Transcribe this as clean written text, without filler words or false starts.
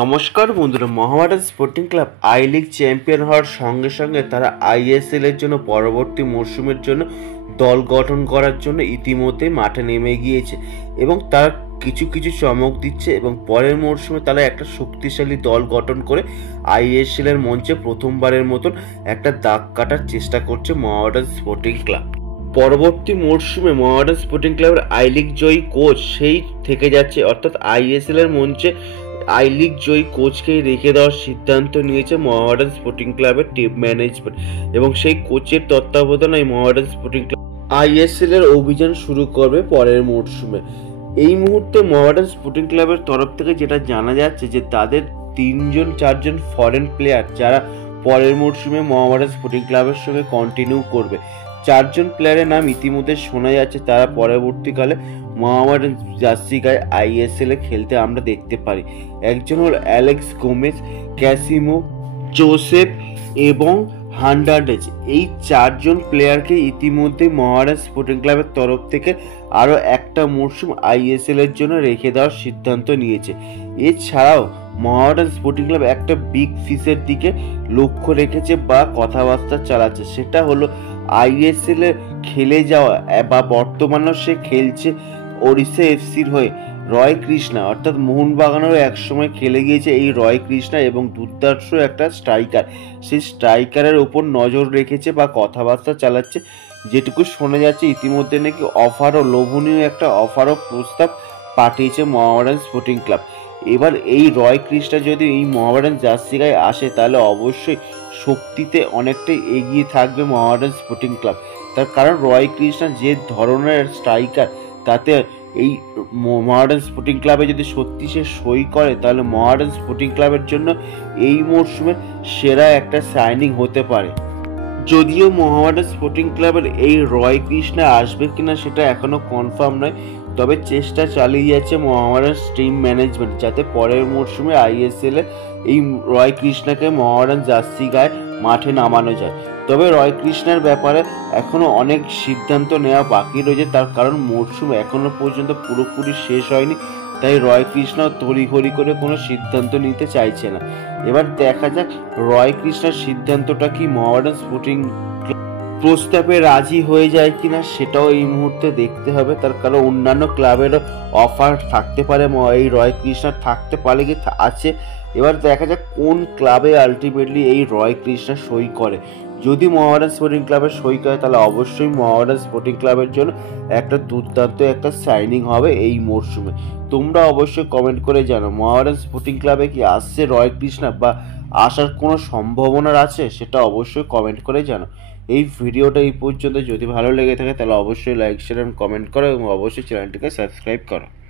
নমস্কার বন্ধুরা, Mohammedan sporting club I league champion হওয়ার সঙ্গে সঙ্গে তারা আইএসএল এর জন্য পরবর্তী মরশুমের জন্য দল গঠন করার জন্য ইতিমধ্যে মাঠে নেমে গিয়েছে এবং তারা কিছু কিছু চমক দিচ্ছে এবং পরের মরশুমে তারা একটা শক্তিশালী দল গঠন করে আইএসএল এর মঞ্চে প্রথমবারের মতন একটা দাগ কাটার চেষ্টা করছে মোহামেডান স্পোর্টিং ক্লাব। পরবর্তী মরশুমে মোহামেডান স্পোর্টিং ক্লাবের আই লিগ জয়ী কোচ সেই থেকে যাচ্ছে, অর্থাৎ আইএসএল এর মঞ্চে আই লিগ জয়ী কোচকেই রেখে দেওয়ার সিদ্ধান্ত নিয়েছে মোহামেডান স্পোর্টিং ক্লাবের টিম ম্যানেজমেন্ট এবং সেই কোচের তত্ত্বাবধানে মোহামেডান স্পোর্টিং ক্লাব আইএসএল এর অভিযান শুরু করবে পরের মরশুমে। এই মুহূর্তে মোহামেডান স্পোর্টিং ক্লাবের তরফ থেকে যেটা জানা যাচ্ছে যে তাদের 3-4জন ফরেন প্লেয়ার যারা পরের মরশুমে মোহামেডান স্পোর্টিং ক্লাবের সঙ্গে কন্টিনিউ করবে। 4জন প্লেয়ারের নাম ইতিমধ্যে শোনা যাচ্ছে, তারা পরবর্তীকালে মোহামেডান জার্সি গায়ে আইএসএল এ খেলতে আমরা দেখতে পারি। একজন হল অ্যালেক্স গোমেজ, ক্যাসিমো, জোসেফ এবং হার্নান্ডেজ। এই 4জন প্লেয়ারকে ইতিমধ্যে মোহামেডান স্পোর্টিং ক্লাবের তরফ থেকে আরও একটা মরশুম আইএসএল এর জন্য রেখে দেওয়ার সিদ্ধান্ত নিয়েছে। এছাড়াও মোহামেডান স্পোর্টিং ক্লাব একটা বিগ ফিসের দিকে লক্ষ্য রেখেছে বা কথাবার্তা চালাচ্ছে, সেটা হলো আইএসএল এ খেলে যাওয়া বা বর্তমানেও সে খেলছে ওড়িশা এফসির হয়ে রয় কৃষ্ণা, অর্থাৎ মোহনবাগানেরও একসময় খেলে গিয়েছে এই রয় কৃষ্ণা এবং দুর্দার্শ একটা স্ট্রাইকার। সেই স্ট্রাইকারের ওপর নজর রেখেছে বা কথাবার্তা চালাচ্ছে। যেটুকু শোনা যাচ্ছে ইতিমধ্যে নাকি লোভনীয় একটা অফারও প্রস্তাব পাঠিয়েছে মোহামেডান স্পোর্টিং ক্লাব। এবার এই রয় কৃষ্ণা যদি এই মোহামেডান জার্সি গায়ে আসে তাহলে অবশ্যই শক্তিতে অনেকটাই এগিয়ে থাকবে মোহামেডান স্পোর্টিং ক্লাব। তার কারণ রয় কৃষ্ণা যে ধরনের স্ট্রাইকার, তাতে এই মোহামেডান স্পোর্টিং ক্লাবে যদি সত্যি সে সই করে তাহলে মোহামেডান স্পোর্টিং ক্লাবের জন্য এই মরশুমের সেরা একটা সাইনিং হতে পারে। যদিও মোহামেডান স্পোর্টিং ক্লাবের এই রয় কৃষ্ণা আসবে কিনা সেটা এখনো কনফার্ম নয়, তবে চেষ্টা চালিয়ে যাচ্ছে মোহামেডান টিম ম্যানেজমেন্ট যাতে পরের মরশুমে আইএসএল এ এই রয় কৃষ্ণাকে মোহামেডান জার্সি গায়ে মাঠে নামানো যায়। তবে রয় কৃষ্ণার ব্যাপারে এখনো অনেক সিদ্ধান্ত নেওয়া বাকি রয়েছে, তার কারণ মরশুম এখনো পর্যন্ত পুরোপুরি শেষ হয়নি, তাই রয় কৃষ্ণাও তড়িঘড়ি করে কোনো সিদ্ধান্ত নিতে চাইছে না। এবার দেখা যাক রয় কৃষ্ণার সিদ্ধান্তটা কি মোহামেডান স্পোর্টিং প্রস্তাবে রাজি হয়ে যায় কিনা সেটাও এই মুহূর্তে দেখতে হবে, তার কারণ অন্যান্য ক্লাবেরও অফার থাকতে পারে, এই রয় কৃষ্ণার থাকতে পারে কি আছে। এবার দেখা যাক কোন ক্লাবে আলটিমেটলি এই রয় কৃষ্ণা সই করে। যদি মোহামেডান স্পোর্টিং ক্লাবের সই করে তাহলে অবশ্যই মোহামেডান স্পোর্টিং ক্লাবের জন্য একটা দুর্দান্ত একটা সাইনিং হবে এই মরশুমে। তোমরা অবশ্যই কমেন্ট করে জানো মোহামেডান স্পোর্টিং ক্লাবে কি আসছে রয় কৃষ্ণা বা আসার কোনো সম্ভাবনা আছে, সেটা অবশ্যই কমেন্ট করে জানো। এই ভিডিওটা এই পর্যন্ত যদি ভালো লেগে থাকে তাহলে অবশ্যই লাইক, শেয়ার এবং কমেন্ট করো এবং অবশ্যই চ্যানেলটিকে সাবস্ক্রাইব করো।